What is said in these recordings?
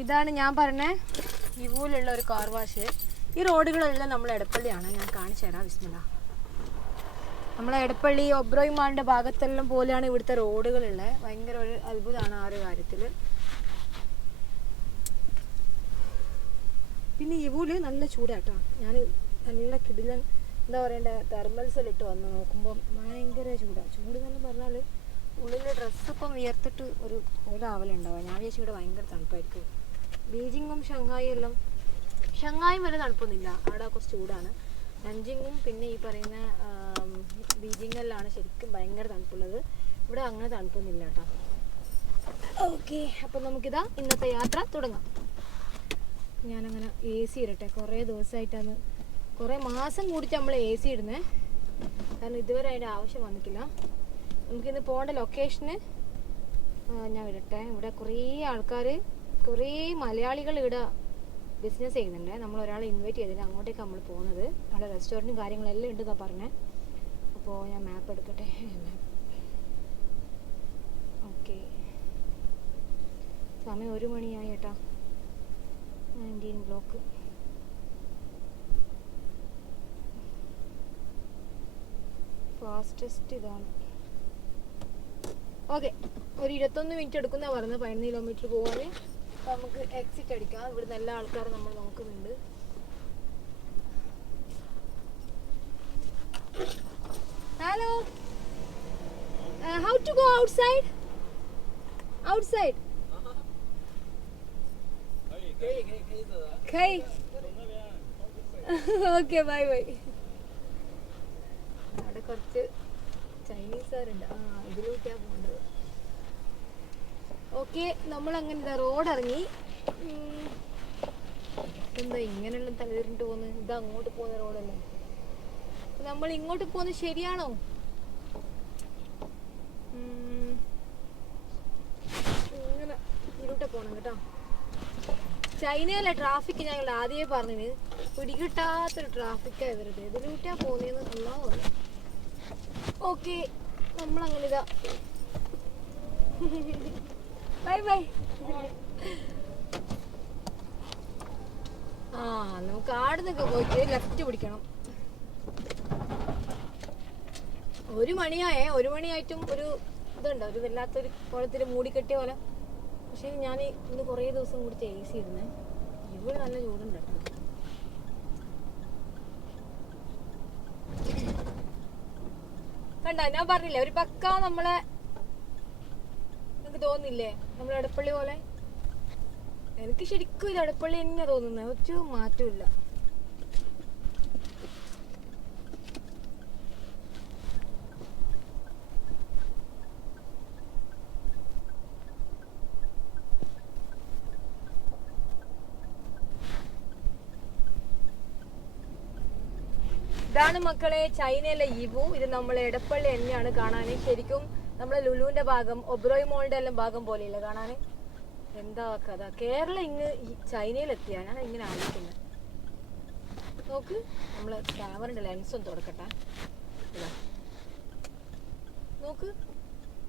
ഇതാണ് ഞാൻ പറഞ്ഞ ഇവൂലുള്ള ഒരു കാർ വാഷ്. ഈ റോഡുകളെല്ലാം നമ്മൾ എടപ്പള്ളിയാണ്. ഞാൻ കാണിച്ചു തരാം. ബിസ്മില്ല. നമ്മളെ എടപ്പള്ളി ഒബ്രോയ് മാളിൻ്റെ ഭാഗത്തെല്ലാം പോലെയാണ് ഇവിടുത്തെ റോഡുകളുള്ളത്. ഭയങ്കര ഒരു അത്ഭുതമാണ് ആ ഒരു കാര്യത്തിൽ. പിന്നെ ഇവൂല് നല്ല ചൂടാട്ടോ. ഞാൻ നല്ല കിടിലൻ എന്താ പറയണ്ടേ തെർമൽസിലിട്ട് വന്ന് നോക്കുമ്പോൾ ഭയങ്കര ചൂടാണ്. ചൂട് എന്ന് പറഞ്ഞാൽ ഉള്ളിൽ ഡ്രസ്സ് ഇപ്പം വിയർത്തിട്ട് ഒരു ആവലുണ്ടാവുക. ഞാൻ വിചാരിച്ചു ഇവിടെ ഭയങ്കര തണുപ്പായിരിക്കും. ബീജിങ്ങും ഷങ്ഹായും എല്ലാം, ഷങ്ഹായും വരെ തണുപ്പൊന്നുമില്ല, അവിടെ കുറച്ച് ചൂടാണ്. നഞ്ചിങ്ങും പിന്നെ ഈ പറയുന്ന ബീജിങ്ങെല്ലാം ശരിക്കും ഭയങ്കര തണുപ്പുള്ളത്. ഇവിടെ അങ്ങനെ തണുപ്പൊന്നുമില്ല കേട്ടോ. ഓക്കെ, അപ്പം നമുക്കിതാ ഇന്നത്തെ യാത്ര തുടങ്ങാം. ഞാനങ്ങനെ എ സി ഇടട്ടെ. കുറേ ദിവസമായിട്ടാണ്, കുറേ മാസം കൂടിയിട്ട് നമ്മൾ എ സി ഇടുന്നത്. കാരണം ഇതുവരെ അതിൻ്റെ ആവശ്യം വന്നിട്ടില്ല. നമുക്കിന്ന് പോകേണ്ട ലൊക്കേഷന് ഞാൻ ഇടട്ടെ. ഇവിടെ കുറേ ആൾക്കാർ, കുറേ മലയാളികൾ ഇവിടെ ബിസിനസ് ചെയ്യുന്നുണ്ട്. നമ്മൾ ഒരാളെ ഇൻവൈറ്റ് ചെയ്തിട്ട് അങ്ങോട്ടേക്ക് നമ്മൾ പോകുന്നത്. അവിടെ റെസ്റ്റോറൻറ്റും കാര്യങ്ങളെല്ലാം ഉണ്ടെന്നാണ് പറഞ്ഞത്. അപ്പോൾ ഞാൻ മാപ്പ് എടുക്കട്ടെ. ഓക്കെ, സമയം 1 മണിയായി കേട്ടോ. 19 ബ്ലോക്ക്. ഫാസ്റ്റസ്റ്റ് ഇതാണ്. ഓക്കെ, ഒരു 21 മിനിറ്റ് എടുക്കുന്ന പറഞ്ഞത്. 11 കിലോമീറ്റർ പോകാൻ. നമുക്ക് എക്സിറ്റ് അടിക്കാം. ഇവിടുന്ന് എല്ലാ ആൾക്കാരും നമ്മൾ നോക്കുന്നുണ്ട്. Hello, how to go outside? Outside കൈ. Okay, bye bye. അവിടെ കുറച്ച് ചൈനീസുകാരുണ്ട്. ഇതിലൂട്ടിയാ പോകേണ്ടത്. ഓക്കെ, നമ്മളങ്ങനെ റോഡ് ഇറങ്ങി. എന്താ ഇങ്ങനെയുള്ള തലതിരിട്ട് പോകുന്നത്? ഇത് അങ്ങോട്ട് പോകുന്ന റോഡല്ലേ. നമ്മൾ ഇങ്ങോട്ട് പോകുന്നത് ശരിയാണോ? ഇങ്ങനെ ഇതിലൂടെ പോകണം കേട്ടോ. ചൈനയിലെ ട്രാഫിക് ഞങ്ങൾ ആദ്യമേ പറഞ്ഞിന്, പിടികിട്ടാത്തൊരു ട്രാഫിക്കാണ് ഇവരുടെ. ഇതിലൂട്ടാ പോകുന്നതെന്ന് എല്ലാം പറഞ്ഞു. ഓക്കെ, നമ്മളങ്ങനെ ഇതാ ബൈ ബൈ. നമുക്ക് ആടുന്നൊക്കെ പോയിട്ട് ലെഫ്റ്റ് പിടിക്കണം. 1 മണിയായേ. 1 മണിയായിട്ടും ഒരു ഇതുണ്ടോ, ഒരു വല്ലാത്തൊരു കുളത്തിൽ മൂടിക്കെട്ടിയ പോലെ. പക്ഷേ ഞാൻ ഇന്ന് കുറേ ദിവസം കൂടി എ സി ഇടുന്നേ. ഇവിടെ നല്ല ചൂടുണ്ട് കേട്ടോ. കണ്ട, ഞാൻ പറഞ്ഞില്ലേ ഒരു പക്ക നമ്മളെ, എനിക്ക് തോന്നില്ലേ നമ്മളെ എടപ്പള്ളി പോലെ? എനിക്ക് ശരിക്കും ഇത് എടപ്പള്ളി തന്നെയാ തോന്നുന്നത്. ഒരു മാറ്റമില്ല. ഇതാണ് മക്കളെ ചൈനയിലെ ഇവു. ഇത് നമ്മളെ എടപ്പള്ളി തന്നെയാണ് കാണാൻ. ശരിക്കും നമ്മളെ ലുലുവിന്റെ ഭാഗം, ഒബ്രോയ് മോളിന്റെ എല്ലാം ഭാഗം പോലെയില്ല കാണാൻ. എന്താ കഥ. കേരളം ഇങ്ങ് ചൈനയിലെത്തിയാ ഞാൻ ഇങ്ങനെ ആലോചിക്കുന്നത്. നോക്ക്, നമ്മളെ ക്യാമറയുടെ ലെൻസൊന്നും തുറക്കട്ടെ. നോക്ക്,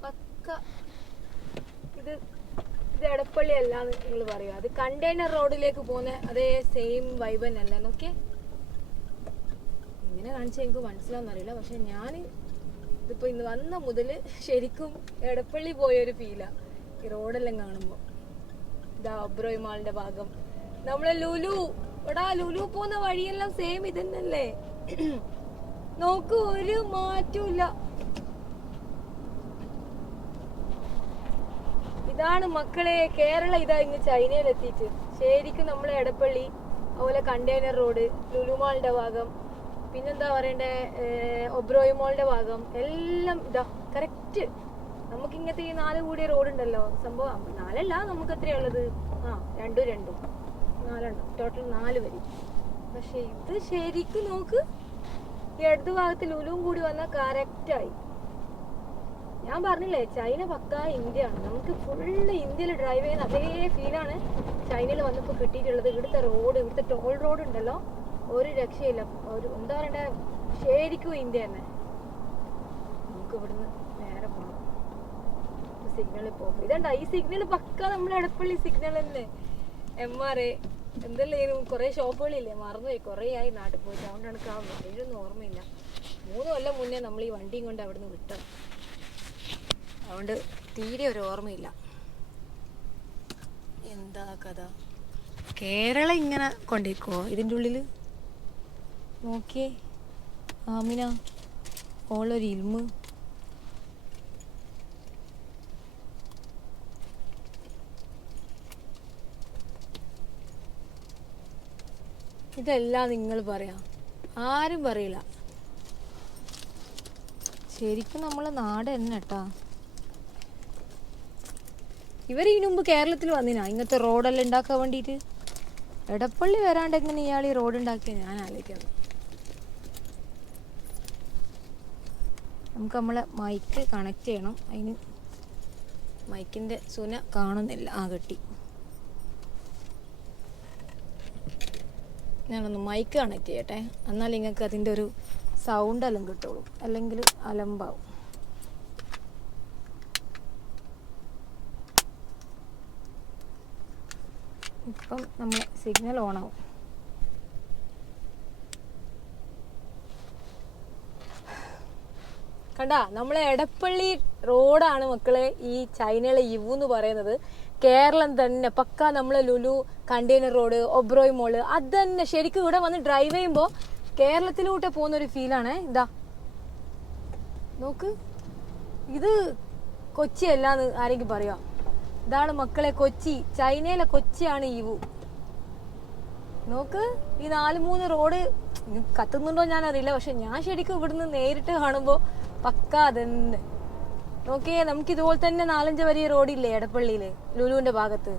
പക്ക ഇത് എടപ്പള്ളി അല്ലാന്ന് നിങ്ങൾ പറയുക. അത് കണ്ടെയ്നർ റോഡിലേക്ക് പോകുന്ന അതേ സെയിം വൈബ് തന്നെയല്ലേ. നോക്കിയേ, ഇങ്ങനെ കാണിച്ചാൽ എനിക്ക് മനസ്സിലാവുന്നറിയില്ല. പക്ഷെ ഞാൻ ഇതിപ്പോൾ ഇന്ന് വന്ന മുതൽ ശരിക്കും എടപ്പള്ളി പോയൊരു ഫീലാണ് ഈ റോഡെല്ലാം കാണുമ്പോൾ. ഇതാ ഒബ്രോയ് മാളിന്റെ ഭാഗം. നമ്മളെ ലുലു, എടാ ലുലു പോകുന്ന വഴിയെല്ലാം സെയിം ഇതന്നല്ലേ. നോക്കൂ, ഒരു മാറ്റവും ഇല്ല. ഇതാണ് മക്കളെ കേരളം. ഇതാ ഇങ്ങ് ചൈനയിലെത്തിയിട്ട് ശരിക്കും നമ്മളെ എടപ്പള്ളി, അതുപോലെ കണ്ടെയ്നർ റോഡ്, ലുലു മാളിന്റെ ഭാഗം, പിന്നെന്താ പറയണ്ടേ ഒബ്രോയ് മോളിന്റെ ഭാഗം എല്ലാം ഇതാ കറക്റ്റ്. നമുക്ക് ഇങ്ങനത്തെ ഈ 4 കൂടിയ റോഡ് ഉണ്ടല്ലോ, സംഭവം 4 അല്ല, നമുക്ക് എത്രയാ ഉള്ളത്? 2 4 ടോട്ടൽ 4 വരി. പക്ഷെ ഇത് ശരിക്കും നോക്ക്, ഈ അടുത്ത ഭാഗത്ത് ലുലുവും കൂടി വന്നാൽ കറക്റ്റായി. ഞാൻ പറഞ്ഞില്ലേ ചൈന പക്കാ ഇന്ത്യയാണ്. നമുക്ക് ഫുള്ള് ഇന്ത്യയിൽ ഡ്രൈവ് ചെയ്യുന്ന അതേ ഫീലാണ് ചൈനയിൽ വന്നപ്പോൾ കിട്ടിയിട്ടുള്ളത്. ഇവിടുത്തെ റോഡ്, ഇവിടുത്തെ ടോൾ റോഡ് ഉണ്ടല്ലോ, ഒരു രക്ഷയില്ല. ഒരു എന്താ പറയണ്ടേ, ശരിക്കും ഇന്ത്യ തന്നെ. നമുക്ക് ഇവിടുന്ന് നേരെ പോകണം. സിഗ്നലിൽ പോകും. ഇതണ്ട ഈ സിഗ്നൽ പക്ക നമ്മുടെ എടപ്പള്ളി സിഗ്നൽ തന്നെ. MRA എന്തെല്ലാം കുറേ ഷോപ്പുകളില്ലേ, മറന്നുപോയി, കുറേ ആയി നാട്ടിൽ പോയിട്ട്. അതുകൊണ്ട് എനിക്ക് ആ വഴിയൊന്നും ഓർമ്മയില്ല. 3 കൊല്ലം മുന്നേ നമ്മൾ ഈ വണ്ടിയും കൊണ്ട് അവിടുന്ന് വിട്ടത്, അതുകൊണ്ട് തീരെ ഒരു ഓർമ്മയില്ല. എന്താ കഥ? കേരളം ഇങ്ങനെ കൊണ്ടിരിക്കുവോ ഇതിൻ്റെ ഉള്ളിൽ? നോക്കിയേ, ആമിന ഓളൊരു ഇൽമ്. ഇതെല്ലാം നിങ്ങൾ പറയാം, ആരും പറയില്ല. ശരിക്കും നമ്മളെ നാട് തന്നെ കേട്ടാ. ഇവർ ഇതിനു മുമ്പ് കേരളത്തിൽ വന്നിനാ ഇങ്ങനത്തെ റോഡെല്ലാം ഉണ്ടാക്കാൻ വേണ്ടിയിട്ട്? എടപ്പള്ളി വരാണ്ട് എങ്ങനെ ഇയാൾ ഈ റോഡ് ഉണ്ടാക്കിയ ഞാൻ ആലോചിക്കുന്നത്. നമുക്ക് നമ്മളെ മൈക്ക് കണക്ട് ചെയ്യണം. അതിന് മൈക്കിൻ്റെ സുന കാണുന്നില്ല. കെട്ടി. ഞാനൊന്ന് മൈക്ക് കണക്ട് ചെയ്യട്ടെ, എന്നാൽ നിങ്ങൾക്ക് അതിൻ്റെ ഒരു സൗണ്ട് എല്ലാം കിട്ടുള്ളൂ, അല്ലെങ്കിൽ അലമ്പാവും. ഇപ്പം നമ്മൾ സിഗ്നൽ ഓണാവും. കണ്ടാ, നമ്മളെ എടപ്പള്ളി റോഡാണ് മക്കളെ ഈ ചൈനയിലെ യിവു എന്ന് പറയുന്നത്. കേരളം തന്നെ പക്ക നമ്മളെ ലുലു, കണ്ടെയ്നർ റോഡ്, ഒബ്രോയ് മോള്, അത് തന്നെ. ശരിക്കും ഇവിടെ വന്ന് ഡ്രൈവ് ചെയ്യുമ്പോൾ കേരളത്തിലൂടെ പോകുന്നൊരു ഫീലാണ്. ഇതാ നോക്ക്, ഇത് കൊച്ചി അല്ലാന്ന് ആരെങ്കിലും പറയാം? ഇതാണ് മക്കളെ കൊച്ചി, ചൈനയിലെ കൊച്ചിയാണ് യിവു. നോക്ക്, ഈ 4-3 റോഡ് കത്തുന്നുണ്ടോ ഞാൻ അറിയില്ല, പക്ഷെ ഞാൻ ശരിക്കും ഇവിടുന്ന് നേരിട്ട് കാണുമ്പോൾ പക്ക അതന്നെ. നോക്കിയേ, നമുക്ക് ഇതുപോലെ തന്നെ 4-5 വരി റോഡില്ലേ എടപ്പള്ളിയില്, ലുലുവിന്റെ ഭാഗത്ത്.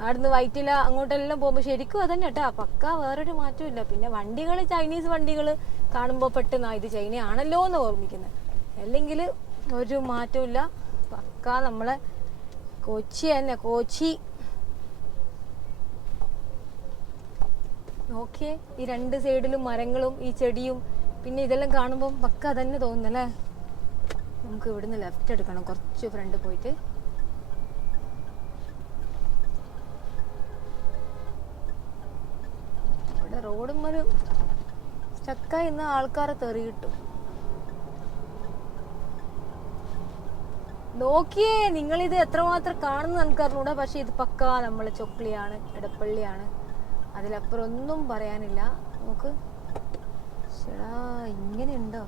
അവിടുന്ന് വൈറ്റില അങ്ങോട്ടെല്ലാം പോകുമ്പോൾ ശരിക്കും അതന്നെ കേട്ടാ, പക്ക വേറൊരു മാറ്റവും ഇല്ല. പിന്നെ വണ്ടികൾ, ചൈനീസ് വണ്ടികൾ കാണുമ്പോൾ പെട്ടെന്ന് ഇത് ചൈന ആണല്ലോ എന്ന് ഓർമ്മിക്കുന്നത്, അല്ലെങ്കിൽ ഒരു മാറ്റവും ഇല്ല. പക്ക നമ്മളെ കൊച്ചി തന്നെ, കൊച്ചി. നോക്കിയേ, ഈ 2 സൈഡിലും മരങ്ങളും ഈ ചെടിയും, പിന്നെ ഇതെല്ലാം കാണുമ്പോൾ പക്ക തന്നെ തോന്നുന്നല്ലേ. നമുക്ക് ഇവിടുന്ന് ലെഫ്റ്റ് എടുക്കണം, കുറച്ച് ഫ്രണ്ട് പോയിട്ട്. ഇവിടെ റോഡും ഒരു ചക്ക ഇന്ന് ആൾക്കാരെ തെറി കിട്ടും. നോക്കിയേ, നിങ്ങളിത് എത്രമാത്രം കാണുന്നു നമുക്ക് അറിഞ്ഞൂടാ, പക്ഷെ ഇത് പക്ക നമ്മളെ ചൊക്ലിയാണ്, എടപ്പള്ളിയാണ്. അതിലപ്പുറം ഒന്നും പറയാനില്ല. നോക്ക്, ചേടാ ഇങ്ങനെയുണ്ടോ?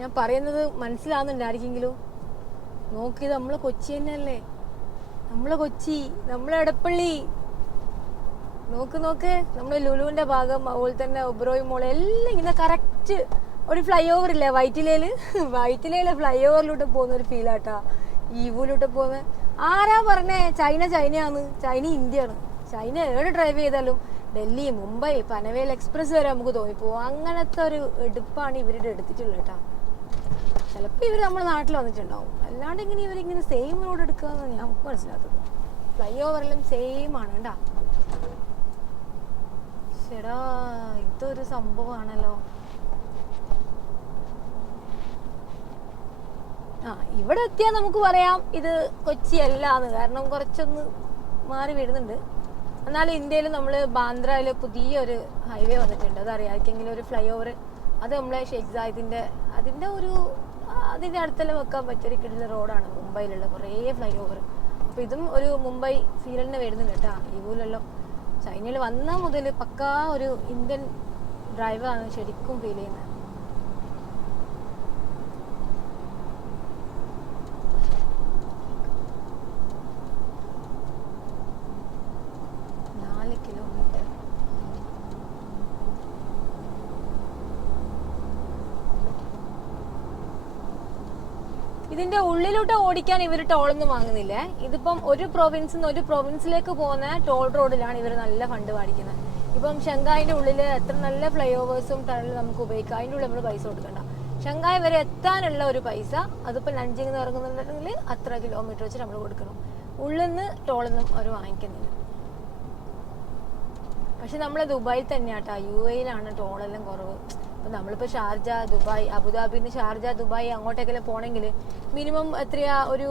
ഞാൻ പറയുന്നത് മനസ്സിലാവുന്നുണ്ടായിരിക്കെങ്കിലും. നോക്കി, നമ്മളെ കൊച്ചി തന്നെയല്ലേ, നമ്മളെ കൊച്ചി, നമ്മളെ എടപ്പള്ളി. നോക്ക് നോക്ക്, നമ്മളെ ലുലുവിന്റെ ഭാഗം, അതുപോലെ തന്നെ ഒബ്രോയ് മോൾ എല്ലാം ഇങ്ങനെ കറക്റ്റ്. ഒരു ഫ്ലൈ ഓവർ ഇല്ലേ വൈറ്റിലയില്, വൈറ്റിലയിലെ ഫ്ലൈ ഓവറിലൂടെ പോകുന്ന ഒരു ഫീലാട്ടാ യിവുലൂടെ പോകുന്നത്. ആരാ പറഞ്ഞേ ചൈന ചൈനയാണ്? ചൈന ഇന്ത്യയാണ്. ചൈന ഏടെ ഡ്രൈവ് ചെയ്താലും ഡൽഹി, മുംബൈ, പനവേൽ എക്സ്പ്രസ് വരെ നമുക്ക് തോന്നിപ്പോവും. അങ്ങനത്തെ ഒരു എടുപ്പാണ് ഇവരുടെ എടുത്തിട്ടുള്ളത് കേട്ടാ. ചിലപ്പോൾ ഇവർ നമ്മുടെ നാട്ടിൽ വന്നിട്ടുണ്ടാവും, അല്ലാണ്ട് ഇങ്ങനെ ഇവരിങ്ങനെ സെയിം റോഡ് എടുക്കുകയെന്ന് നമുക്ക് മനസ്സിലാത്തത്. ഫ്ലൈ ഓവറെല്ലാം സെയിം ആണ് കേട്ടാ. ചേടാ, ഇതൊരു സംഭവമാണല്ലോ. ഇവിടെ എത്തിയാൽ നമുക്ക് പറയാം ഇത് കൊച്ചി അല്ലാന്ന്, കാരണം കുറച്ചൊന്ന് മാറി വരുന്നുണ്ട്. എന്നാലും ഇന്ത്യയിൽ നമ്മൾ ബാന്ദ്രയില് പുതിയൊരു ഹൈവേ വന്നിട്ടുണ്ട്, അതറിയാമെങ്കിലും ഒരു ഫ്ലൈ ഓവർ. അത് നമ്മളെ ഷെയ്ഖ് സായിദിന്റെ അതിന്റെ അടുത്തെല്ലാം വെക്കാൻ പറ്റിയൊരു കിടില റോഡാണ്. മുംബൈയിലുള്ള കുറേ ഫ്ലൈ ഓവർ. അപ്പൊ ഇതും ഒരു മുംബൈ ഫീൽ തന്നെ വരുന്നുണ്ട് കേട്ടാ. യിവുലെല്ലാം ചൈനയിൽ വന്ന മുതൽ പക്കാ ഒരു ഇന്ത്യൻ ഡ്രൈവറാണ് ശരിക്കും ഫീൽ ചെയ്യുന്നത്. ഇതിന്റെ ഉള്ളിലോട്ട് ഓടിക്കാൻ ഇവർ ടോളൊന്നും വാങ്ങുന്നില്ലേ. ഇതിപ്പം ഒരു പ്രൊവിൻസിൽ നിന്ന് ഒരു പ്രൊവിൻസിലേക്ക് പോകുന്ന ടോൾ റോഡിലാണ് ഇവർ നല്ല ഫണ്ട് മേടിക്കുന്നത്. ഇപ്പം ഷങ്കായിന്റെ ഉള്ളിൽ എത്ര നല്ല ഫ്ലൈ ഓവേഴ്സും ടണലും നമുക്ക് ഉപയോഗിക്കാം, അതിൻ്റെ ഉള്ളിൽ നമ്മൾ പൈസ കൊടുക്കണ്ട. ഷങ്കായ് വരെ എത്താനുള്ള ഒരു പൈസ, അതിപ്പോൾ ലഞ്ചിൽ നിന്ന് ഇറങ്ങുന്നുണ്ടെങ്കിൽ അത്ര കിലോമീറ്റർ വെച്ച് നമ്മൾ കൊടുക്കണം. ഉള്ളിൽ നിന്ന് ടോളൊന്നും അവർ വാങ്ങിക്കുന്നില്ല. പക്ഷെ നമ്മളെ ദുബായിൽ തന്നെയാട്ടാ, UAE-യിലാണ് ടോളെല്ലാം കുറവ്. അപ്പം നമ്മളിപ്പോൾ ഷാർജ ദുബായ് അബുദാബിന്ന് ഷാർജ ദുബായ് അങ്ങോട്ടേക്കെല്ലാം പോകണമെങ്കിൽ മിനിമം എത്രയാ ഒരു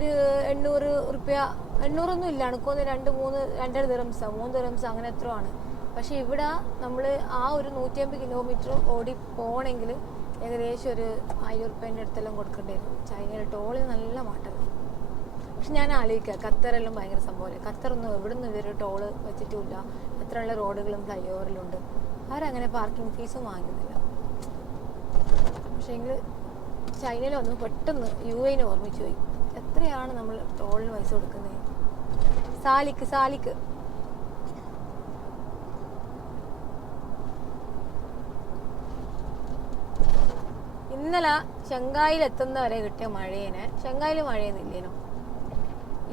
800 റുപ്യ, 800ഒന്നും ഇല്ല, എനിക്കൊന്ന് 2-2.5 ദിറംസ് 3 ദിറംസ് അങ്ങനെ എത്ര ആണ്. പക്ഷെ ഇവിടെ നമ്മൾ ആ ഒരു 150 കിലോമീറ്റർ ഓടി പോകണമെങ്കിൽ ഏകദേശം ഒരു 1000 റുപ്യേൻ്റെ അടുത്തെല്ലാം കൊടുക്കേണ്ടി വരും. ചൈനയിൽ ടോളിന് നല്ല മാറ്റം. പക്ഷെ ഞാൻ ആലോചിക്കുക, ഖത്തറെല്ലാം ഭയങ്കര സംഭവമല്ലേ. ഖത്തറൊന്നും എവിടെ നിന്ന് ഇവർ ടോള് വെച്ചിട്ടുമില്ല. ഖത്തറുള്ള റോഡുകളും ഫ്ലൈ ഓവറിലുണ്ട്. അവരങ്ങനെ പാർക്കിംഗ് ഫീസും വാങ്ങുന്നില്ല. പക്ഷേ എങ്കിൽ ചൈനയിൽ വന്ന് പെട്ടെന്ന് UAE ഓർമ്മിച്ചു പോയി. എത്രയാണ് നമ്മൾ ടോളിന് പൈസ കൊടുക്കുന്നത്? സാലിക്ക് ഇന്നലെ ഷങ്കായിൽ എത്തുന്നവരെ കിട്ടിയ മഴേനെ, ഷങ്കായിൽ മഴയൊന്നുമില്ലേനോ.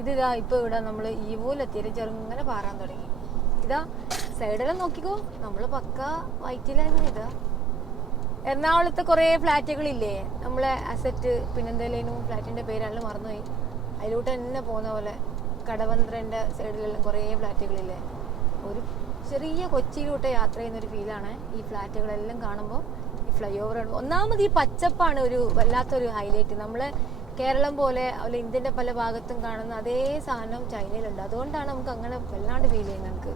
ഇതാ ഇപ്പോൾ ഇവിടെ നമ്മൾ ഈവൂലെത്തിയിട്ട് ചെറുങ്ങനെ പാറാൻ തുടങ്ങി. ഇതാ സൈഡെല്ലാം നോക്കിക്കോ, നമ്മൾ പക്ക വൈറ്റിലായിരുന്നു. ഇതാ എറണാകുളത്തെ കുറേ ഫ്ലാറ്റുകളില്ലേ നമ്മളെ അസറ്റ്, പിന്നെന്തെങ്കിലും ഫ്ലാറ്റിൻ്റെ പേരെല്ലാം മറന്നുപോയി. അതിലോട്ട് തന്നെ പോകുന്ന പോലെ കടവന്ത്രൻ്റെ സൈഡിലെല്ലാം കുറേ ഫ്ലാറ്റുകളില്ലേ. ഒരു ചെറിയ കൊച്ചിയിലോട്ട് യാത്ര ചെയ്യുന്നൊരു ഫീലാണ് ഈ ഫ്ലാറ്റുകളെല്ലാം കാണുമ്പോൾ. ഈ ഫ്ലൈ ഓവർ ഒന്നാമത് ഈ പച്ചപ്പാണ് ഒരു വല്ലാത്തൊരു ഹൈലൈറ്റ്. നമ്മളെ കേരളം പോലെ അതുപോലെ ഇന്ത്യൻ്റെ പല ഭാഗത്തും കാണുന്ന അതേ സാധനം ചൈനയിലുണ്ട്. അതുകൊണ്ടാണ് നമുക്ക് അങ്ങനെ വല്ലാണ്ട് ഫീൽ ചെയ്യുന്നത്. നമുക്ക്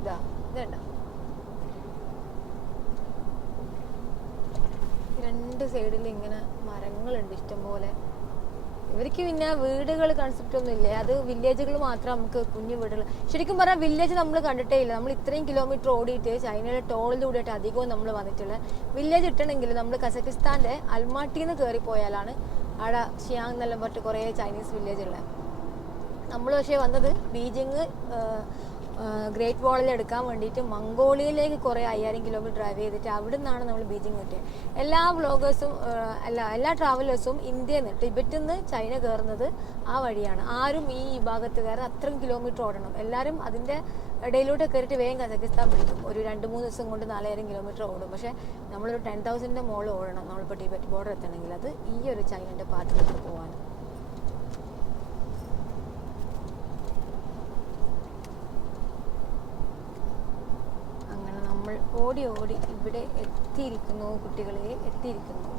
ഇതുണ്ടോ, രണ്ട് സൈഡിൽ ഇങ്ങനെ മരങ്ങളുണ്ട് ഇഷ്ടംപോലെ. ഇവർക്ക് പിന്നെ വീടുകൾ കൺസെപ്റ്റ് ഒന്നും ഇല്ലേ, അത് വില്ലേജുകൾ മാത്രം. നമുക്ക് കുഞ്ഞു വീടുകൾ ശരിക്കും പറഞ്ഞാൽ വില്ലേജ് നമ്മൾ കണ്ടിട്ടേ ഇല്ല. നമ്മൾ ഇത്രയും കിലോമീറ്റർ ഓടിയിട്ട് ചൈനയിലെ ടോളിലൂടെയായിട്ട് അധികവും നമ്മൾ വന്നിട്ടുള്ളത്. വില്ലേജ് ഇട്ടണമെങ്കിൽ നമ്മൾ കസക്കിസ്ഥാൻ്റെ അൽമാട്ടിന്ന് കയറിപ്പോയാലാണ് അവിടെ ഷിയാങ് എന്നെല്ലാം പറഞ്ഞിട്ട് കുറേ ചൈനീസ് വില്ലേജ് ഉള്ളത്. നമ്മൾ പക്ഷേ വന്നത് ബീജിങ് ഗ്രേറ്റ് വാളിൽ എടുക്കാൻ വേണ്ടിയിട്ട് മംഗോളിയയിലേക്ക് കുറേ 5000 കിലോമീറ്റർ ഡ്രൈവ് ചെയ്തിട്ട് അവിടെ നിന്നാണ് നമ്മൾ ബീജിങ് കിട്ടിയത്. എല്ലാ വ്ളോഗേഴ്സും എല്ലാ ട്രാവലേഴ്സും ഇന്ത്യയിൽ നിന്ന് ടിബറ്റിൽ നിന്ന് ചൈന കയറുന്നത് ആ വഴിയാണ്. ആരും ഈ ഭാഗത്ത് കയറാൻ അത്രയും കിലോമീറ്റർ ഓടണം. എല്ലാവരും അതിൻ്റെ ഇടയിലൂടെ കയറിയിട്ട് വേഗം കസക്കിസ്ഥാൻ പിടിക്കും. ഒരു 2-3 ദിവസം കൊണ്ട് 4000 കിലോമീറ്റർ ഓടും. പക്ഷേ നമ്മളൊരു 10,000ൻ്റെ മുകളിൽ ഓടണം നമ്മളിപ്പോൾ ടിബറ്റ് ബോർഡർ എത്തണമെങ്കിൽ. അത് ഈ ഒരു ചൈനൻ്റെ പാത്തിലേക്ക് പോകാൻ. ഓടി ഇവിടെ എത്തിയിരിക്കുന്നു, കുട്ടികളെ എത്തിയിരിക്കുന്നു.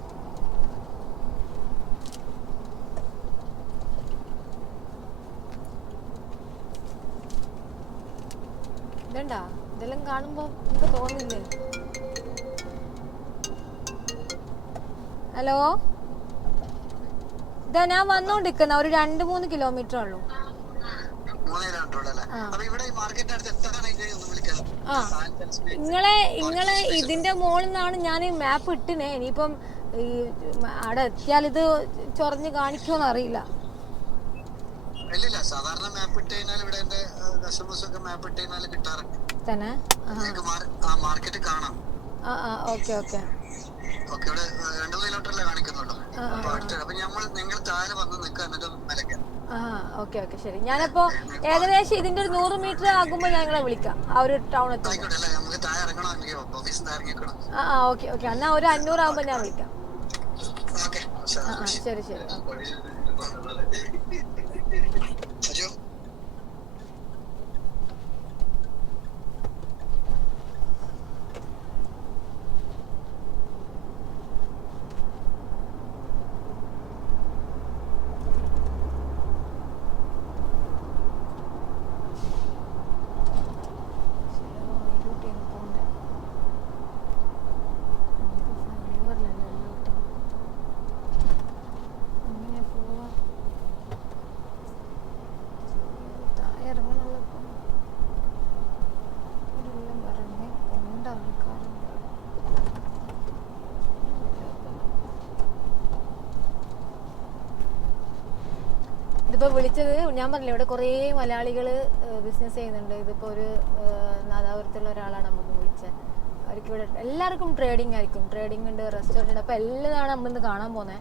ഇതണ്ടാ, ഇതെല്ലാം കാണുമ്പോ നമുക്ക് തോന്നില്ലേ? ഹലോ, ഇതാ ഞാൻ വന്നോണ്ടിരിക്കുന്ന ഒരു 2-3 കിലോമീറ്റർ ഉള്ളൂ. നിങ്ങളെ ഇതിന്റെ മുകളിൽ നിന്നാണ് ഞാൻ മാപ്പ് ഇട്ടിനെ. ഇനിയിപ്പം ഈ അവിടെ എത്തിയാൽ ഇത് ചൊറഞ്ഞ് കാണിക്കുമെന്ന് അറിയില്ല. സാധാരണ മാപ്പ് ഇട്ട് കഴിഞ്ഞാൽ ഇവിടെ എന്റെ കസ്റ്റമേഴ്സ് ഒക്കെ മാപ്പ് ഇട്ട് കഴിഞ്ഞാൽ കിട്ടാറുണ്ട് തന്നെ. മാർക്കറ്റ് കാണാം. ഓക്കെ ഇവിടെ 2 കിലോമീറ്ററല്ലേ കാണിക്കുന്നുള്ളൂ. അപ്പൊ നിങ്ങൾ താഴെ വന്ന് നിൽക്കുക, എന്നിട്ട് മലയ്ക്കാം. ഓക്കെ ശരി. ഞാനപ്പോ ഏകദേശം ഇതിന്റെ ഒരു 100 മീറ്റർ ആകുമ്പോ ഞങ്ങളെ വിളിക്കാം. ആ ഒരു ടൗൺ എത്തുമ്പോ. ഓക്കെ എന്നാ ഒരു 500 ആകുമ്പോ ഞാൻ വിളിക്കാം. ശരി. ഇതിപ്പോൾ വിളിച്ചത് ഞാൻ പറഞ്ഞില്ല, ഇവിടെ കുറേ മലയാളികൾ ബിസിനസ് ചെയ്യുന്നുണ്ട്. ഇതിപ്പോൾ ഒരു നാദാപുരത്തുള്ള ഒരാളാണ് നമുക്ക് വിളിച്ചത്. അവർക്ക് ഇവിടെ എല്ലാവർക്കും ട്രേഡിംഗ് ആയിരിക്കും. ട്രേഡിംഗ് ഉണ്ട്, റെസ്റ്റോറൻറ്റ് ഉണ്ട്. അപ്പോൾ എല്ലാമാണ് നമ്മളിന്ന് കാണാൻ പോകുന്നത്.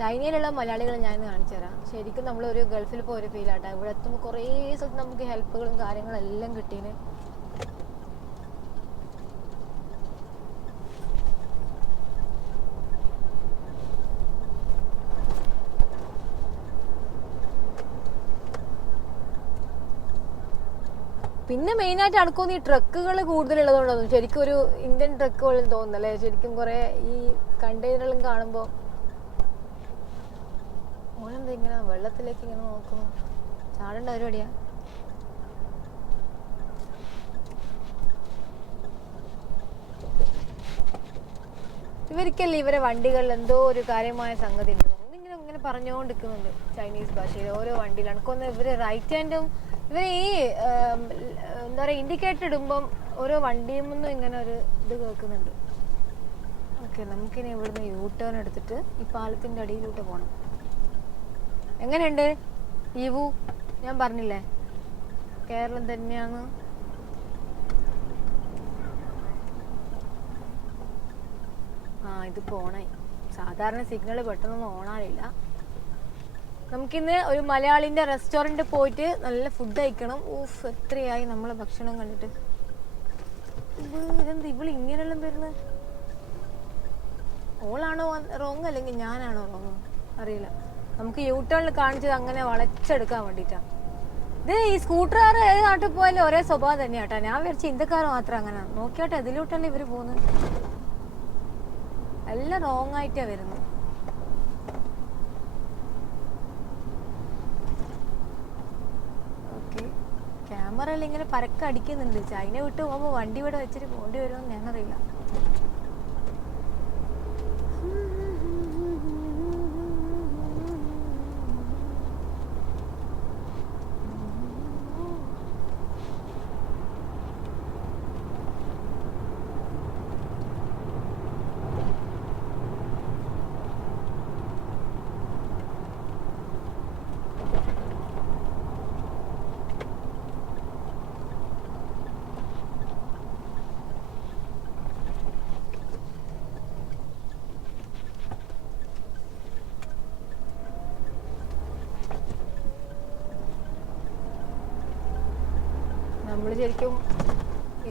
ചൈനയിലുള്ള മലയാളികളെ ഞാൻ ഇന്ന് കാണിച്ചു തരാം. ശരിക്കും നമ്മളൊരു ഗൾഫിൽ പോയ ഒരു ഫീലാട്ടോ. ഇവിടെ എത്തുമ്പോൾ കുറേ സ്ഥലത്ത് നമുക്ക് ഹെൽപ്പുകളും കാര്യങ്ങളും എല്ലാം കിട്ടീന്. പിന്നെ മെയിനായിട്ട് അടുക്കുന്ന ഈ ട്രക്കുകൾ കൂടുതലുള്ളതുകൊണ്ടാണ് ശരിക്കും ഒരു ഇന്ത്യൻ ട്രക്കുകൾ തോന്നുന്നല്ലേ ശരിക്കും കുറെ ഈ കണ്ടെയ്നറുകളും കാണുമ്പോൾ. ഓനെന്താ ഇങ്ങനെ വെള്ളത്തിലേക്ക് ഇങ്ങനെ നോക്കുന്നു? ചാടേണ്ട പരിപാടിയാ? ഇവർക്കല്ലേ ഇവരെ വണ്ടികളിൽ എന്തോ ഒരു കാര്യമായ സംഗതി ഉണ്ട്. ഇങ്ങനെ ഇങ്ങനെ പറഞ്ഞുകൊണ്ടിരിക്കുന്നുണ്ട് ചൈനീസ് ഭാഷയിൽ ഓരോ വണ്ടിയിലാണ്. എനിക്കൊന്ന് ഇവര് റൈറ്റ് ഹാൻഡും ഇവർ ഈ എന്താ പറയുക ഇൻഡിക്കേറ്റർ ഇടുമ്പം ഓരോ വണ്ടിയിൽ നിന്നും ഇങ്ങനെ ഒരു ഇത് കേൾക്കുന്നുണ്ട്. ഓക്കെ, നമുക്കിനി ഇവിടുന്ന് യൂ ടേൺ എടുത്തിട്ട് ഈ പാലത്തിൻ്റെ അടിയിലോട്ട് പോകണം. എങ്ങനെയുണ്ട് ഈവു? ഞാൻ പറഞ്ഞില്ലേ കേരളം തന്നെയാണ്. ഇത് ഓണായി. സാധാരണ സിഗ്നൽ പെട്ടെന്നൊന്നും ഓണാറില്ല. നമുക്കിന്ന് ഒരു മലയാളിന്റെ റെസ്റ്റോറൻറ്റ് പോയിട്ട് നല്ല ഫുഡ് കഴിക്കണം. ഊഫ്, എത്രയായി നമ്മളെ ഭക്ഷണം കണ്ടിട്ട്. ഇതെന്ത് ഇവള് ഇങ്ങനെയെല്ലാം വരുന്നത്? ഓളാണോ റോങ് അല്ലെങ്കിൽ ഞാനാണോ റോങ് അറിയില്ല. നമുക്ക് യൂ ടേണിൽ കാണിച്ചത് അങ്ങനെ വളച്ചെടുക്കാൻ വേണ്ടിയിട്ടാണ്. ഇത് ഈ സ്കൂട്ടറുകാർ ഏത് നാട്ടിൽ പോയാലും ഒരേ സ്വഭാവം തന്നെയാട്ടോ. ഞാൻ വിചാരിച്ച ഇന്ത്യക്കാർ മാത്രം അങ്ങനെ നോക്കിയാട്ടെ. ഇതിലോട്ടല്ലേ ഇവർ പോകുന്നത്? എല്ലാം റോങ് ആയിട്ടാണ് വരുന്നത്. ഓക്കെ, ക്യാമറയിൽ ഇങ്ങനെ പരക്ക അടിക്കുന്നുണ്ട്. ചൈന വിട്ട് പോകുമ്പോൾ വണ്ടി ഇവിടെ വെച്ചിട്ട് പോകേണ്ടി വരുമെന്ന് ഞാനറിയില്ല. നമ്മൾ ശരിക്കും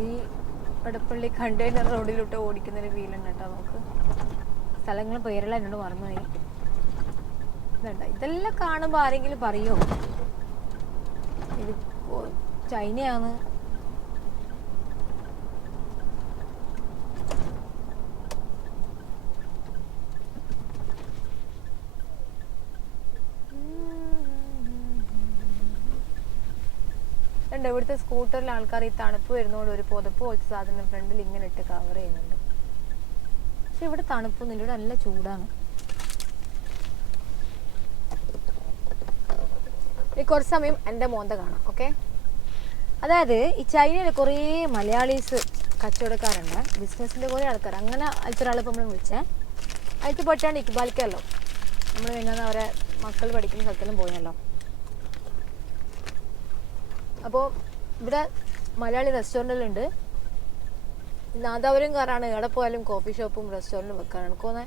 ഈ എടപ്പള്ളി കണ്ടെയ്നർ റോഡിലോട്ട് ഓടിക്കുന്നൊരു ഫീലുണ്ട് കേട്ടോ. നമുക്ക് സ്ഥലങ്ങൾ പേരെല്ലാം എന്നോട് മറന്നുപോയി. ഇതുണ്ട്, ഇതെല്ലാം കാണുമ്പോൾ ആരെങ്കിലും പറയോ ഇത് ചൈനയാണ്? ഇവിടുത്തെ സ്കൂട്ടറിൽ ആൾക്കാർ ഈ തണുപ്പ് വരുന്നതുകൊണ്ട് ഒരു പുതപ്പ് പോലത്തെ സാധനം ഫ്രണ്ടിൽ ഇങ്ങനെ ഇട്ട് കവർ ചെയ്യുന്നുണ്ട്. പക്ഷെ ഇവിടെ തണുപ്പൊന്നുമില്ല, ഇവിടെ നല്ല ചൂടാണ്. ഈ കുറച്ച് സമയം എൻ്റെ മോന്ത കാണാം. ഓക്കെ, അതായത് ഈ ചൈനയിൽ കുറേ മലയാളീസ് കച്ചവടക്കാരുണ്ട്, ബിസിനസ്സിൻ്റെ കുറേ ആൾക്കാർ. അങ്ങനെ അയച്ചൊരാൾ ഇപ്പം നമ്മൾ വിളിച്ചേ അയച്ചു പോയിട്ടാണ് ഇക്ബാലിക്കല്ലോ. നമ്മൾ പിന്നെ അവരെ മക്കൾ പഠിക്കുന്ന സ്ഥലത്തെല്ലാം പോയല്ലോ. അപ്പോൾ ഇവിടെ മലയാളി റെസ്റ്റോറൻറ്റിലുണ്ട്. നാദാപുരംകാരാണ് എവിടെ പോയാലും കോഫി ഷോപ്പും റെസ്റ്റോറൻറ്റും വെക്കാനാണ്. എനിക്കൊന്ന്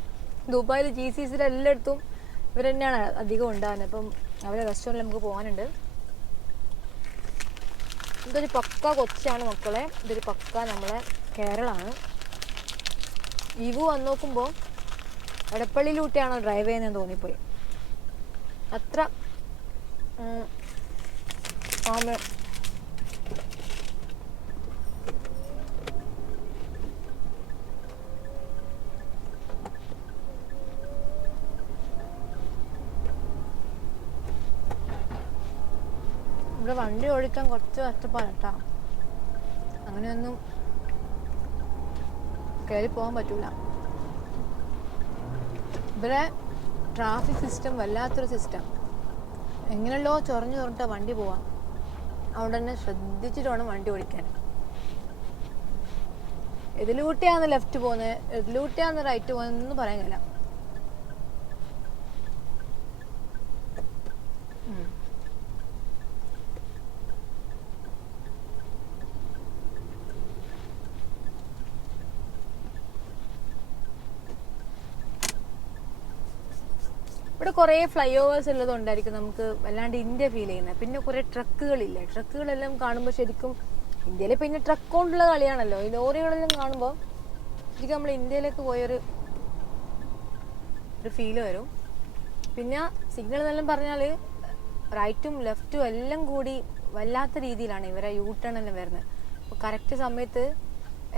ദുബായിൽ GCCയിൽ എല്ലായിടത്തും ഇവർ തന്നെയാണ് അധികം ഉണ്ടാകുന്നത്. അപ്പം അവരെ റെസ്റ്റോറൻറ്റിൽ നമുക്ക് പോകാനുണ്ട്. ഇതൊരു പക്ക കൊച്ചാണ് മക്കളെ, ഇതൊരു പക്ക നമ്മളെ കേരളമാണ്. ഇവു വന്ന് നോക്കുമ്പോൾ എടപ്പള്ളിയിലൂട്ടിയാണോ ഡ്രൈവ് ചെയ്യുന്നതെന്ന് തോന്നിപ്പോയി. അത്ര ഇവിടെ വണ്ടി ഓടിക്കാൻ കുറച്ച് കഷ്ടപ്പാടാ. അങ്ങനെയൊന്നും കയറി പോകാൻ പറ്റൂല. ഇവിടെ ട്രാഫിക് സിസ്റ്റം വല്ലാത്തൊരു സിസ്റ്റം. എങ്ങനെയല്ലോ ചൊറിഞ്ഞിട്ടാ വണ്ടി പോവാം. അതുകൊണ്ട് തന്നെ ശ്രദ്ധിച്ചിട്ട് വേണം വണ്ടി ഓടിക്കാൻ. ഇതിലൂട്ടിയാന്ന് ലെഫ്റ്റ് പോകുന്നത്, ഇതിലൂട്ടിയാന്ന് റൈറ്റ് പോകുന്നതെന്ന് പറയാൻ കഴിയില്ല. ഇവിടെ കുറേ ഫ്ലൈ ഓവേഴ്സ് ഉള്ളതുകൊണ്ടായിരിക്കും നമുക്ക് വല്ലാണ്ട് ഇന്ത്യ ഫീൽ ചെയ്യുന്നത്. പിന്നെ കുറേ ട്രക്കുകളില്ല. ട്രക്കുകളെല്ലാം കാണുമ്പോൾ ശരിക്കും ഇന്ത്യയിൽ പിന്നെ ട്രക്ക് കൊണ്ടുള്ള കളിയാണല്ലോ. ഈ ലോറികളെല്ലാം കാണുമ്പോൾ ശരിക്കും നമ്മൾ ഇന്ത്യയിലേക്ക് പോയൊരു ഫീല് വരും. പിന്നെ സിഗ്നൽ എന്നെല്ലാം പറഞ്ഞാൽ റൈറ്റും ലെഫ്റ്റും എല്ലാം കൂടി വല്ലാത്ത രീതിയിലാണ് ഇവരെ യൂ ടേൺ എല്ലാം വരുന്നത്. അപ്പോൾ കറക്റ്റ് സമയത്ത്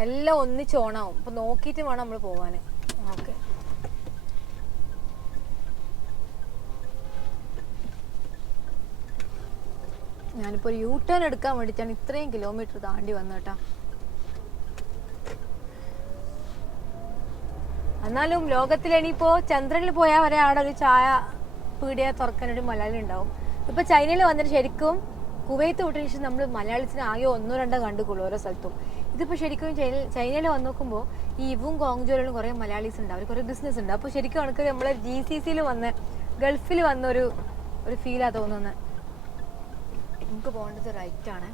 എല്ലാം ഒന്നിച്ച് ഓണാവും. അപ്പോൾ നോക്കിയിട്ട് വേണം നമ്മൾ പോകാൻ. ഓക്കെ, ഞാനിപ്പോൾ ഒരു യൂ ടേൺ എടുക്കാൻ വേണ്ടിയിട്ടാണ് ഇത്രയും കിലോമീറ്റർ താണ്ടി വന്നത് കേട്ടോ. എന്നാലും ലോകത്തിലിനിയിപ്പോൾ ചന്ദ്രനിൽ പോയാൽ വരെ അവിടെ ഒരു ചായ പീടിയ തുറക്കാനൊരു മലയാളി ഉണ്ടാവും. ഇപ്പോൾ ചൈനയിൽ വന്നിട്ട് ശരിക്കും കുവൈത്ത് വിട്ടതിന് ശേഷം നമ്മൾ മലയാളത്തിന് ആകെ 1-2 കണ്ടുകൊള്ളൂ ഓരോ സ്ഥലത്തും. ഇതിപ്പോൾ ശരിക്കും ചൈനയിൽ വന്ന് നോക്കുമ്പോൾ ഈ ഇവും കോങ്ജോയിലും കുറേ മലയാളീസ് ഉണ്ട്, അവർ കുറേ ബിസിനസ് ഉണ്ട്. അപ്പോൾ ശരിക്കും കണക്ക് നമ്മൾ GCCയിൽ വന്ന് ഗൾഫിൽ വന്ന ഒരു ഫീലാണ് തോന്നുന്നത്. നമുക്ക് പോകേണ്ടത് റൈറ്റാണ്.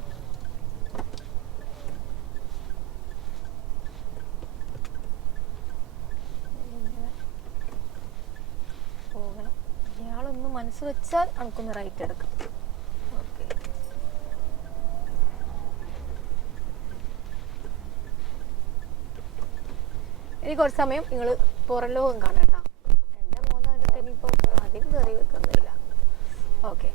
പോകണം. ഇയാളൊന്ന് മനസ്സ് വെച്ചാൽ നമുക്കൊന്ന് റൈറ്റ് എടുക്കാം. ഓക്കെ, ഇനി കുറച്ച് സമയം നിങ്ങൾ പുറം ലോകം കാണാം കേട്ടോ. എൻ്റെ മോനെ കണ്ടിട്ട് ഇനിയിപ്പോൾ അധികം കയറി വെക്കുന്നില്ല. ഓക്കെ,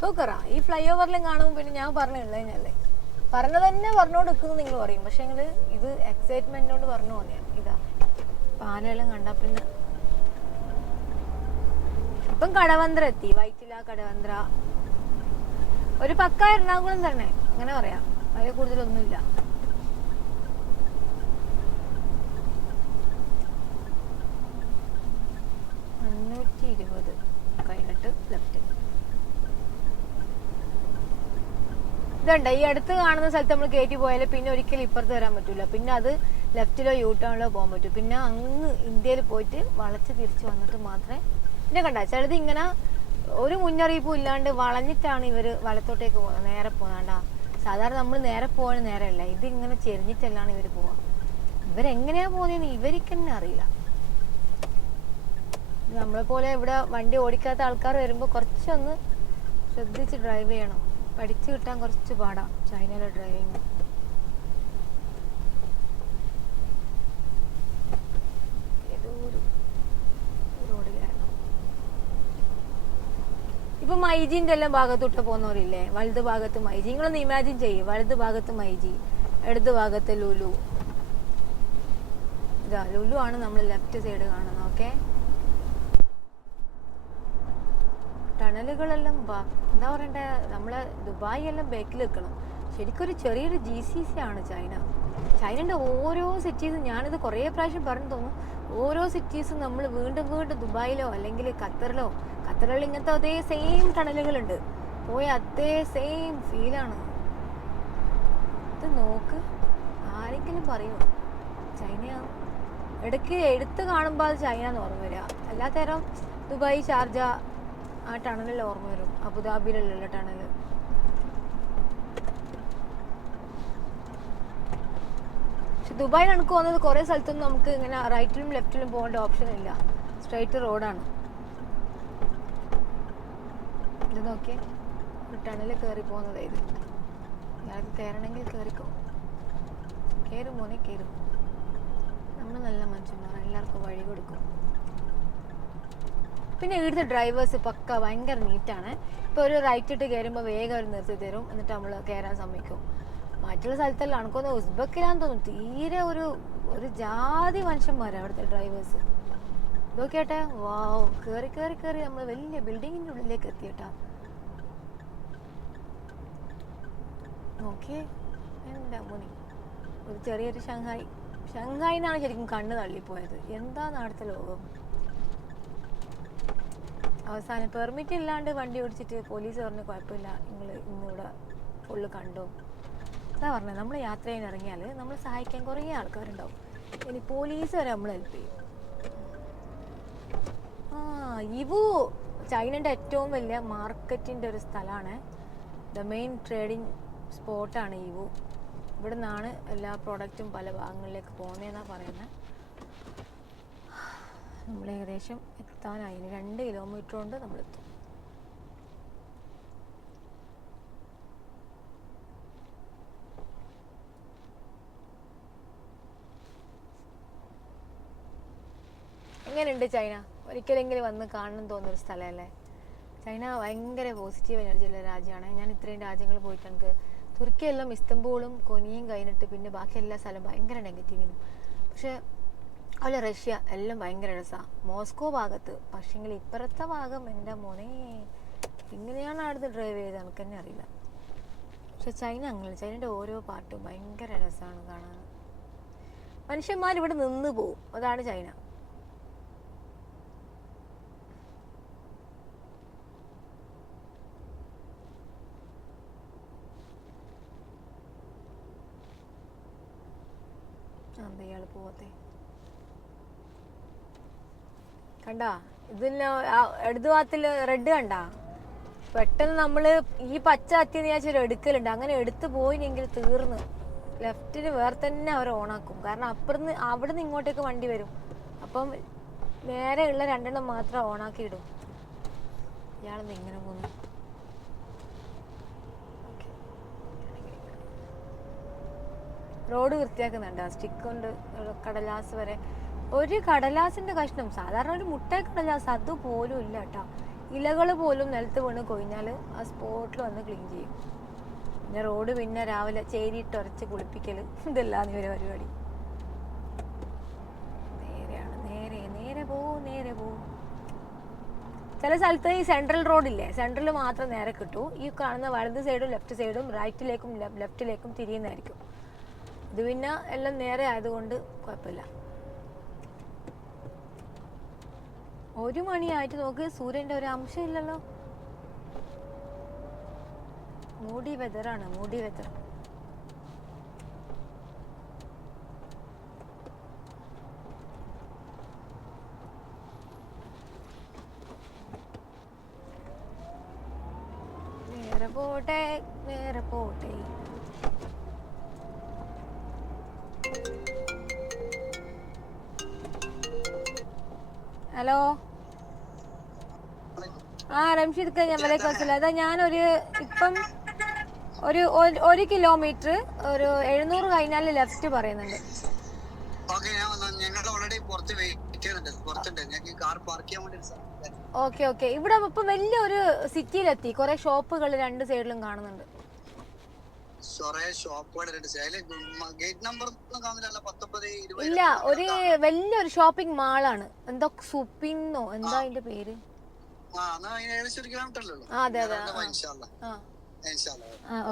നോക്കറ ഈ ഫ്ലൈ ഓവറിലും കാണുമ്പോൾ പിന്നെ ഞാൻ പറഞ്ഞല്ലേ പറഞ്ഞത് തന്നെ പറഞ്ഞോണ്ട് നിൽക്കുന്നു നിങ്ങൾ പറയും. പക്ഷെ ഇത് എക്സൈറ്റ്മെന്റിനോട് പറഞ്ഞു പോന്നെയാണ്. ഇതാ പാലെല്ലാം കണ്ടാ പിന്നെ ഇപ്പം കടവന്ത്ര എത്തി. വൈറ്റില കടവന്ത്ര ഒരു പക്ക എറണാകുളം തന്നെ, അങ്ങനെ പറയാം. അതിൽ കൂടുതലൊന്നുമില്ല. കഴിഞ്ഞിട്ട് ലെഫ്റ്റ്. ഇതുണ്ട് ഈ അടുത്ത് കാണുന്ന സ്ഥലത്ത് നമ്മൾ കയറ്റി പോയാൽ പിന്നെ ഒരിക്കലും ഇപ്പുറത്ത് വരാൻ പറ്റൂല. പിന്നെ അത് ലെഫ്റ്റിലോ യൂ ടേണിലോ പോകാൻ പറ്റും. പിന്നെ അങ്ങ് ഇന്ത്യയിൽ പോയിട്ട് വളച്ച് തിരിച്ച് വന്നിട്ട് മാത്രമേ പിന്നെ കണ്ട ചിലത് ഇങ്ങനെ ഒരു മുന്നറിയിപ്പും ഇല്ലാണ്ട് വളഞ്ഞിട്ടാണ് ഇവർ വലത്തോട്ടേക്ക് പോകുന്നത്, നേരെ പോകുന്നാണ്ടാ. സാധാരണ നമ്മൾ നേരെ പോകാൻ നേരമല്ല, ഇതിങ്ങനെ ചെരിഞ്ഞിട്ടല്ലാണ് ഇവർ പോവുക. ഇവരെങ്ങനെയാ പോകുന്നതെന്ന് ഇവർക്ക് തന്നെ അറിയില്ല. നമ്മളെ പോലെ ഇവിടെ വണ്ടി ഓടിക്കാത്ത ആൾക്കാർ വരുമ്പോൾ കുറച്ചൊന്ന് ശ്രദ്ധിച്ച് ഡ്രൈവ് ചെയ്യണം. പഠിച്ചു കിട്ടാൻ കുറച്ച് പാടാ ചൈനയിലെ ഡ്രൈവിങ്. ഇപ്പൊ മൈജിന്റെ എല്ലാം ഭാഗത്തോട്ട് പോകുന്നവരില്ലേ, വലത് ഭാഗത്ത് മൈജി. നിങ്ങളൊന്ന് ഇമാജിൻ ചെയ്യും, വലത് ഭാഗത്ത് മൈജി, ഇടത് ഭാഗത്ത് ലുലു. ഇതാ ലുലു ആണ് നമ്മൾ ലെഫ്റ്റ് സൈഡ് കാണുന്നത്. ഓക്കെ, ടണലുകളെല്ലാം എന്താ പറയണ്ടേ, നമ്മളെ ദുബായ് എല്ലാം ബാക്കിൽ വെക്കണം. ശരിക്കൊരു ചെറിയൊരു GCC ആണ് ചൈന. ചൈനയുടെ ഓരോ സിറ്റീസും, ഞാനിത് കുറേ പ്രാവശ്യം പറഞ്ഞു തോന്നുന്നു, ഓരോ സിറ്റീസും നമ്മൾ വീണ്ടും വീണ്ടും ദുബായിലോ അല്ലെങ്കിൽ ഖത്തറിലോ ഇങ്ങനത്തെ അതേ സെയിം ടണലുകളുണ്ട്, പോയ അതേ സെയിം ഫീലാണ്. ഇത് നോക്ക്, ആരെങ്കിലും പറയൂ ചൈനയാണ്? ഇടയ്ക്ക് എടുത്ത് കാണുമ്പോൾ അത് ചൈന എന്ന് ഓർമ്മ വരിക, അല്ലാത്തരം ദുബായ് ഷാർജ ആ ടണലിൽ ഓർമ്മ വരും, അബുദാബിയിലുള്ള ടണൽ. പക്ഷെ ദുബായിൽ എനിക്ക് തോന്നുന്നത് കുറേ സ്ഥലത്തൊന്നും നമുക്ക് ഇങ്ങനെ റൈറ്റിലും ലെഫ്റ്റിലും പോകേണ്ട ഓപ്ഷൻ ഇല്ല, സ്ട്രൈറ്റ് റോഡാണ്. ഇത് നോക്കിയേ, ഒരു ടണലിൽ കയറി പോകുന്നത്. ഇത് ഇയാൾക്ക് കയറണമെങ്കിൽ കയറിക്കോ, കയറും മോനെ കയറും. നമ്മൾ നല്ല മനുഷ്യന്മാർ, എല്ലാവർക്കും വഴി കൊടുക്കും. പിന്നെ ഇവിടുത്തെ ഡ്രൈവേഴ്സ് പക്ക ഭയങ്കര നീറ്റാണ്. ഇപ്പോൾ ഒരു റൈറ്റ് ഇട്ട് കയറുമ്പോൾ വേഗം അവർ നിർത്തി തരും, എന്നിട്ട് നമ്മൾ കയറാൻ സമ്മതിക്കും. മറ്റുള്ള സ്ഥലത്തെല്ലാം എനിക്കൊന്ന് ഉസ്ബക്കിലാന്ന് തോന്നും, തീരെ ഒരു ജാതി മനുഷ്യന്മാരാണ് അവിടുത്തെ ഡ്രൈവേഴ്സ്. നോക്കിയാട്ടെ, വാവ്, കയറി കയറി കയറി നമ്മൾ വലിയ ബിൽഡിങ്ങിൻ്റെ ഉള്ളിലേക്ക് എത്തിയിട്ടാ. നോക്കിയേ, എൻ്റെ മുനി, ഒരു ചെറിയൊരു ഷങ്ഹായ് എന്നാണ് ശരിക്കും കണ്ണ് തള്ളിപ്പോയത്. എന്താണ് അവിടുത്തെ ലോകം. അവസാനം പെർമിറ്റ് ഇല്ലാണ്ട് വണ്ടി ഓടിച്ചിട്ട് പോലീസ് പറഞ്ഞു കുഴപ്പമില്ല, നിങ്ങൾ ഇന്നിവിടെ ഫുള്ള് കണ്ടു. അതാ പറഞ്ഞത്, നമ്മൾ യാത്ര ചെയ്യാൻ ഇറങ്ങിയാൽ നമ്മൾ സഹായിക്കാൻ കുറേ ആൾക്കാരുണ്ടാവും. ഇനി പോലീസ് വരെ നമ്മൾ ഹെൽപ്പ് ചെയ്യും. ഇവു ചൈനയുടെ ഏറ്റവും വലിയ മാർക്കറ്റിൻ്റെ ഒരു സ്ഥലമാണ്. ദ മെയിൻ ട്രേഡിങ് സ്പോട്ടാണ് ഇവു. ഇവിടെ നിന്നാണ് എല്ലാ പ്രോഡക്റ്റും പല ഭാഗങ്ങളിലേക്ക് പോകുന്നതെന്നാണ് പറയുന്നത്. നമ്മൾ ഏകദേശം എത്താനായി, 2 കിലോമീറ്റർ കൊണ്ട് നമ്മളെത്തും. എങ്ങനെയുണ്ട് ചൈന? ഒരിക്കലെങ്കിലും വന്ന് കാണണം തോന്നുന്നൊരു സ്ഥലമല്ലേ ചൈന? ഭയങ്കര പോസിറ്റീവ് എനർജിയുള്ള രാജ്യമാണ്. ഞാൻ ഇത്രയും രാജ്യങ്ങൾ പോയിട്ടുണ്ട്. തുർക്കിയെല്ലാം ഇസ്തംബൂളും കൊനിയും കഴിഞ്ഞിട്ട് പിന്നെ ബാക്കി എല്ലാ സ്ഥലവും ഭയങ്കര നെഗറ്റീവിനും. പക്ഷെ അതുപോലെ റഷ്യ എല്ലാം ഭയങ്കര രസമാണ്. മോസ്കോ ഭാഗത്ത് പക്ഷെങ്കിൽ ഇപ്പുറത്തെ ഭാഗം എൻ്റെ മോനെ ഇങ്ങനെയാണ് അവിടുന്ന് ഡ്രൈവ് ചെയ്ത് എനിക്ക് തന്നെ അറിയില്ല. പക്ഷെ ചൈന അങ്ങനെ, ചൈനയുടെ ഓരോ പാട്ടും ഭയങ്കര രസമാണ് കാണാൻ. മനുഷ്യന്മാരിവിടെ നിന്ന് പോവും, അതാണ് ചൈന. ഇയാള് പോവത്തെ കണ്ടാ? ഇതിന് ഇടതു ഭാഗത്തില് റെഡ് കണ്ടാ? പെട്ടെന്ന് നമ്മള് ഈ പച്ച കത്തിന്ന് വിചാരിച്ചൊരു എടുക്കലുണ്ട്, അങ്ങനെ എടുത്തു പോയില്ലെങ്കിൽ തീർന്ന്. ലെഫ്റ്റിന് വേറെ തന്നെ അവർ ഓണാക്കും. കാരണം അവിടുന്ന് ഇങ്ങോട്ടേക്ക് വണ്ടി വരും. അപ്പം നേരെ ഉള്ള രണ്ടെണ്ണം മാത്രം ഓണാക്കി ഇടും. ഇയാളെന്താ ഇങ്ങനെ പോന്നു? റോഡ് വൃത്തിയാക്കുന്നുണ്ട് സ്റ്റിക്ക് കൊണ്ട്. കടലാസ് വരെ, ഒരു കടലാസിന്റെ കഷ്ണം, സാധാരണ ഒരു മുട്ടായി കടലാസ് അതുപോലും ഇല്ല കേട്ടോ. ഇലകൾ പോലും നിലത്ത് വീണ് കൊഴിഞ്ഞാൽ ആ സ്പോട്ടിൽ വന്ന് ക്ലീൻ ചെയ്യും. പിന്നെ റോഡ് പിന്നെ രാവിലെ ചേരിയിട്ട് ഉരച്ച് കുളിപ്പിക്കൽ, ഇതെല്ലാം ഇവരെ പരിപാടി. നേരെയാണ്, നേരെ നേരെ പോ. ചില സ്ഥലത്ത് ഈ സെൻട്രൽ റോഡില്ലേ, സെൻട്രൽ മാത്രം നേരെ കിട്ടൂ. ഈ കാണുന്ന വലത് സൈഡും ലെഫ്റ്റ് സൈഡും റൈറ്റിലേക്കും ലെഫ്റ്റിലേക്കും തിരിയുന്നതായിരിക്കും. ഇത് പിന്നെ എല്ലാം നേരെ ആയതുകൊണ്ട് കുഴപ്പമില്ല. 1 മണിയായിട്ട് നോക്ക്, സൂര്യന്റെ ഒരു അംശം ഇല്ലല്ലോ. മൂടി വെതറാണ്, മൂടി വെതർ. നേരെ പോട്ടെ, നേരെ പോട്ടെ. ഹലോ, റംഷീദ് ഞാൻ വലൈക്കും. അതാ ഞാനൊരു ഇപ്പം ഒരു കിലോമീറ്റർ ഒരു 700 കഴിഞ്ഞാൽ ലെഫ്റ്റ് പറയുന്നുണ്ട്. ഓക്കെ ഇവിടെ ഇപ്പം വലിയൊരു സിറ്റിയിലെത്തി. കുറെ ഷോപ്പുകൾ രണ്ട് സൈഡിലും കാണുന്നുണ്ട്. ഇല്ല, ഒരു വലിയൊരു ഷോപ്പിംഗ് മാളാണ്. എന്തോ സുപ്പിന്നോ എന്താ അതിന്റെ പേര്? അതെ അതെ.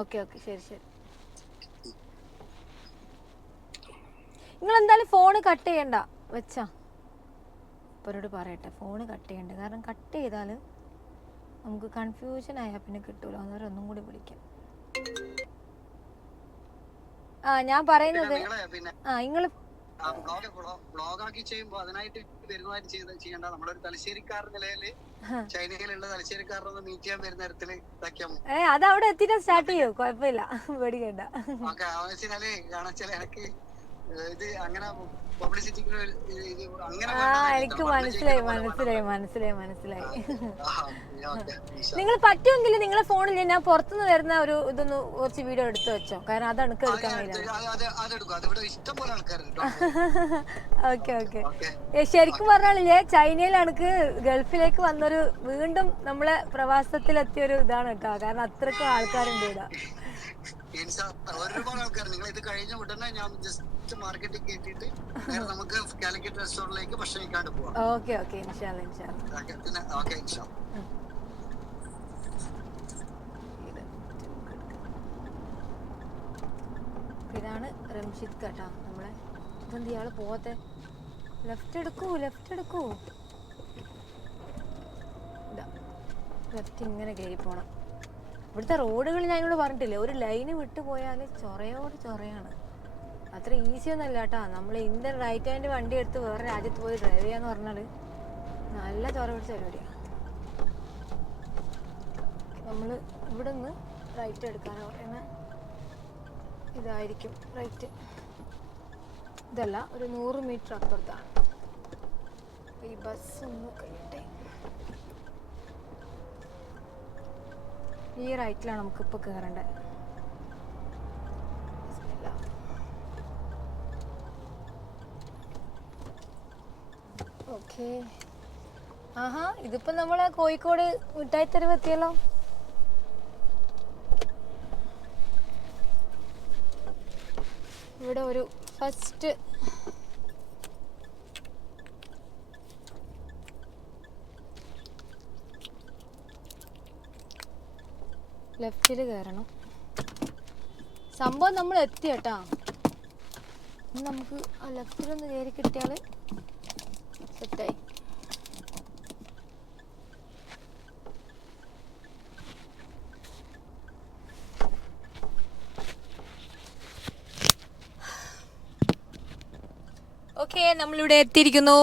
ഓക്കെ ശരി. നിങ്ങൾ എന്തായാലും ഫോണ് കട്ട് ചെയ്യണ്ട, വെച്ചാ ഇപ്പരോട് പറയട്ടെ, ഫോണ് കട്ട് ചെയ്യണ്ട. കാരണം കട്ട് ചെയ്താല് നമുക്ക് കൺഫ്യൂഷൻ ആയാൽ പിന്നെ കിട്ടൂല. അന്നേരം ഒന്നും കൂടി വിളിക്കാം. ഞാൻ പറയുന്നത് നിങ്ങള് ബ്ലോഗാക്കി ചെയ്യുമ്പോ അതിനായിട്ട് വരുന്നതായിട്ട് ചെയ്യണ്ട. നമ്മളൊരു തലശ്ശേരിക്കാരൻ നിലയില് ചൈനയിലുള്ള തലശ്ശേരിക്കാരനൊന്ന് മീറ്റ് ചെയ്യാൻ വരുന്ന തരത്തില് ഇതാക്കിയാൽ അതവിടെ എത്തിയിട്ട് സ്റ്റാർട്ട് ചെയ്യോ, കുഴപ്പമില്ല, പേടിക്കണ്ട. ഓക്കെ, ആവശ്യത്തിനാല് കാണിച്ചാൽ എനിക്ക് ഇത് അങ്ങനെ പബ്ലിസിറ്റിക്ക് എനിക്ക് മനസ്സിലായി. നിങ്ങൾ പറ്റുമെങ്കിൽ നിങ്ങളെ ഫോണിൽ ഞാൻ പുറത്തുനിന്ന് വരുന്ന ഒരു ഇതൊന്ന് കുറച്ച് വീഡിയോ എടുത്തു വെച്ചോ, കാരണം അത് എനിക്ക് എടുക്കാൻ കഴിയില്ല. ഓക്കെ ശരിക്കും പറഞ്ഞാലേ ചൈനയിൽ എനിക്ക് ഗൾഫിലേക്ക് വന്നൊരു വീണ്ടും നമ്മളെ പ്രവാസത്തിലെത്തിയൊരു ഇതാണ് കേട്ടോ. കാരണം അത്രയ്ക്കും ആൾക്കാരുണ്ട് ഇവിടെ. ഒരുപാട് ആൾക്കാർ. നിങ്ങൾ ഇത് കഴിഞ്ഞ ഉടനെ ഞാൻ ജസ്റ്റ് മാർക്കറ്റിൽ കേട്ടിട്ട് നമുക്ക് കാലിക്കറ്റ് റെസ്റ്റോറന്റിലേക്ക് ഭക്ഷണം കഴിക്കാണ്ട് പോവാം. ഓക്കെ ഇൻഷാല്ലാ. ഇതാണ് റംഷീദ് കേട്ടാ നമ്മളെ. ഇതെന്ത് ഇയാള് പോവാത്തെ? ലെഫ്റ്റ് എടുക്കൂ. ലെഫ്റ്റ് ഇങ്ങനെ കയറി പോണം. ഇവിടുത്തെ റോഡുകൾ ഞാൻ ഇവിടെ പറഞ്ഞിട്ടില്ലേ, ഒരു ലൈന് വിട്ടു പോയാൽ ചൊറയാണ്. അത്ര ഈസി ഒന്നല്ല കേട്ടാ. നമ്മൾ ഇന്ത്യൻ റൈറ്റ് ഹാൻഡ് വണ്ടി എടുത്ത് വേറെ രാജ്യത്ത് പോയി ഡ്രൈവ് ചെയ്യാന്ന് പറഞ്ഞാൽ നല്ല ചൊറ പിടിച്ച പരിപാടിയാണ്. നമ്മൾ ഇവിടെ നിന്ന് റൈറ്റ് എടുക്കാനോ പറയുന്ന ഇതായിരിക്കും റൈറ്റ്. ഇതല്ല, ഒരു 100 മീറ്റർ അപ്പുറത്താണ്. ഈ ബസ് ഒന്ന് കഴിയട്ടെ. ഈ റൈറ്റിലാണ് നമുക്കിപ്പോൾ കയറേണ്ടത്. Okay, okay. ആഹാ, ഇതിപ്പോ നമ്മള് കോഴിക്കോട് മിഠായി തെരുവ് എത്തിയല്ലോ. ഇവിടെ ഒരു ഫസ്റ്റ് ലെഫ്റ്റിൽ കയറണം. സംഭവം നമ്മൾ എത്തി കേട്ടാ. നമുക്ക് ആ ലെഫ്റ്റിലൊന്ന് കയറി കിട്ടിയാൽ സെറ്റായി. ഓക്കെ, നമ്മളിവിടെ എത്തിയിരിക്കുന്നു.